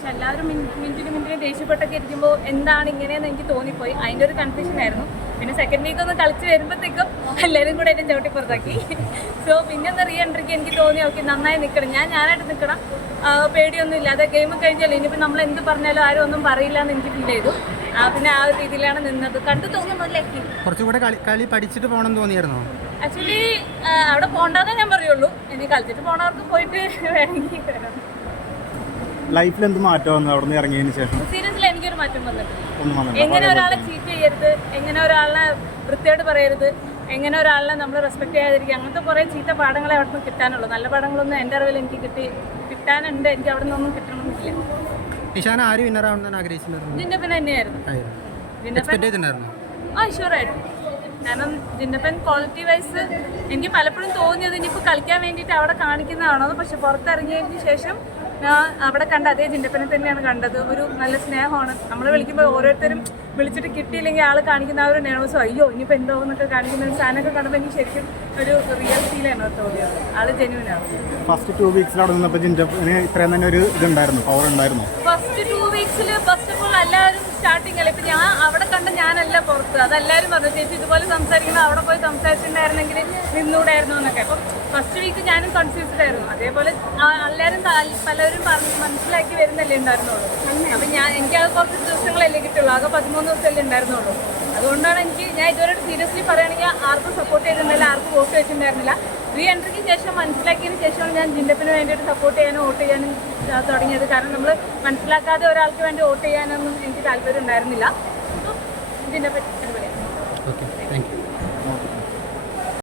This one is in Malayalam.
പക്ഷെ എല്ലാവരും മിനിറ്റിന് മിനിറ്റിന് ദേഷ്യപ്പെട്ടൊക്കെ ഇരിക്കുമ്പോൾ എന്താണ് ഇങ്ങനെയെന്ന് എനിക്ക് തോന്നിപ്പോയി. അതിന്റെ ഒരു കൺഫ്യൂഷൻ ആയിരുന്നു. പിന്നെ സെക്കൻഡ് വീക്ക് ഒന്ന് കളിച്ച് വരുമ്പോഴത്തേക്കും എല്ലാവരും കൂടെ എന്നെ ചവിട്ടി പുറത്താക്കി. സോ പിന്നെ ഒന്ന് റീ എൻട്രിക്ക് എനിക്ക് തോന്നി ഓക്കെ നന്നായി നിൽക്കണം ഞാൻ ഞാനായിട്ട് നിൽക്കണം. പേടിയൊന്നും ഇല്ലാതെ ഗെയിം കഴിഞ്ഞാൽ ഇനിയിപ്പോൾ നമ്മൾ എന്ത് പറഞ്ഞാലും ആരും ഒന്നും പറയില്ല എന്ന് എനിക്ക് ഫീൽ ചെയ്തു. ആ, പിന്നെ ആ ഒരു രീതിയിലാണ് നിന്നത്. കണ്ടു തോന്നുന്നു കുറച്ചുകൂടെ കളി പഠിച്ചിട്ട് പോകണം തോന്നിയായിരുന്നോ? ആക്ച്വലി അവിടെ പോകണ്ടെന്നേ ഞാൻ പറയുള്ളൂ. ഇനി കളിച്ചിട്ട് പോണവർക്ക് പോയിട്ട് വേണമെങ്കിൽ ലൈഫിൽ എന്ത് മാറ്റം വന്നു? അവിടെ നിന്ന് ഇറങ്ങിയതിന് ശേഷം? സീരിയസിൽ എനിക്കൊരു മാറ്റം വന്നിട്ടില്ല. ഒന്നും വന്നില്ല എങ്ങനെ ഒരാളെ ചീറ്റ് ചെയ്യരുത്? എങ്ങനെ ഒരാളെ വൃത്തിയോട് പറയരുത്? എങ്ങനെ ഒരാളെ നമ്മൾ റെസ്പെക്ട് ചെയ്യാതിരിക്കുക? അങ്ങനത്തെ കുറേ ചീത്ത പാഠങ്ങളെ അവിടെ നിന്ന് കിട്ടാനുള്ളൂ. നല്ല പാഠങ്ങളൊന്നും എന്റെ അറിവിൽ എനിക്ക് കിട്ടി കിട്ടാനുണ്ട്. എനിക്ക് അവിടെ നിന്നൊന്നും കിട്ടണമെന്നില്ല. ഇഷാന ആര് വിന്നർ ആവണമെന്ന് ആഗ്രഹിച്ചിട്ടുണ്ടായിരുന്നു? പിന്നെ തന്നെയായിരുന്നു. എക്സ്പെക്ട് ചെയ്തിട്ടുണ്ടായിരുന്നു? ആ ഷുവറായിട്ടും കാരണം ജിന്നപ്പൻ ക്വാളിറ്റി വൈസ് എനിക്ക് പലപ്പോഴും തോന്നിയത് ഇനിയിപ്പോൾ കളിക്കാൻ വേണ്ടിയിട്ട് അവിടെ കാണിക്കുന്നതാണോ പക്ഷെ പുറത്തിറങ്ങിയതിന് ശേഷം ഞാൻ അവിടെ കണ്ട അതേ ജിൻഡപ്പനെ തന്നെയാണ് കണ്ടത്. ഒരു നല്ല സ്നേഹമാണ്. നമ്മൾ വിളിക്കുമ്പോൾ ഓരോരുത്തരും വിളിച്ചിട്ട് കിട്ടിയില്ലെങ്കിൽ ആൾ കാണിക്കുന്ന ആ ഒരു നെർവസോ അയ്യോ ഇനിയിപ്പോൾ എന്തോ എന്നൊക്കെ കാണിക്കുന്ന ഒരു സാധനമൊക്കെ കണ്ടപ്പോൾ എനിക്ക് ശരിക്കും ഒരു റിയൽ ഫീലാണ് തോന്നിയത് ആൾ ജെന്യൂനാണ് ഫസ്റ്റ് ടു വീക്സിൽ അവിടെ നിന്നപ്പോൾ ജിൻഡപ്പന് ഇത്രയും തന്നെ ഒരു ഇതുണ്ടായിരുന്നു പവർ ഉണ്ടായിരുന്നു. ഫസ്റ്റ് ടു വീക്സിൽ ഫസ്റ്റ് ഓഫ് ഓൾ എല്ലാവരും സ്റ്റാർട്ടിങ് അല്ല? ഇപ്പം ഞാൻ അവിടെ ഞാനല്ല പുറത്ത്. അതെല്ലാവരും പറഞ്ഞു ചേച്ചി ഇതുപോലെ സംസാരിക്കണം. അവിടെ പോയി സംസാരിച്ചിട്ടുണ്ടായിരുന്നെങ്കിൽ നിന്നൂടായിരുന്നു എന്നൊക്കെ. അപ്പം ഫസ്റ്റ് വീക്ക് ഞാനും കൺഫ്യൂസ്ഡ് ആയിരുന്നു. അതേപോലെ എല്ലാവരും പലരും പറഞ്ഞ് മനസ്സിലാക്കി വരുന്നല്ലേ ഉണ്ടായിരുന്നുള്ളൂ. അപ്പം ഞാൻ എനിക്ക് അത് കുറച്ച് ദിവസങ്ങളല്ലേ കിട്ടുള്ളൂ. ആകെ പതിമൂന്ന് ദിവസമല്ലേ ഉണ്ടായിരുന്നുള്ളൂ. അതുകൊണ്ടാണ് എനിക്ക് ഞാൻ ഇതുവരെ സീരിയസ്ലി പറയുകയാണെങ്കിൽ ആർക്കും സപ്പോർട്ട് ചെയ്തിട്ടുണ്ടായില്ല ആർക്കും വോട്ട് വെച്ചിട്ടുണ്ടായിരുന്നില്ല. റീ എൻട്രിക്ക് ശേഷം മനസ്സിലാക്കിയതിന് ശേഷമാണ് ഞാൻ ജിൻഡപ്പിന് വേണ്ടിയിട്ട് സപ്പോർട്ട് ചെയ്യാനും വോട്ട് ചെയ്യാനും തുടങ്ങിയത്. കാരണം നമ്മൾ മനസ്സിലാക്കാതെ ഒരാൾക്ക് വേണ്ടി വോട്ട് ചെയ്യാനൊന്നും എനിക്ക് താല്പര്യം ഉണ്ടായിരുന്നില്ല. ഇതിനെ പറ്റി ഓക്കെ താങ്ക് യു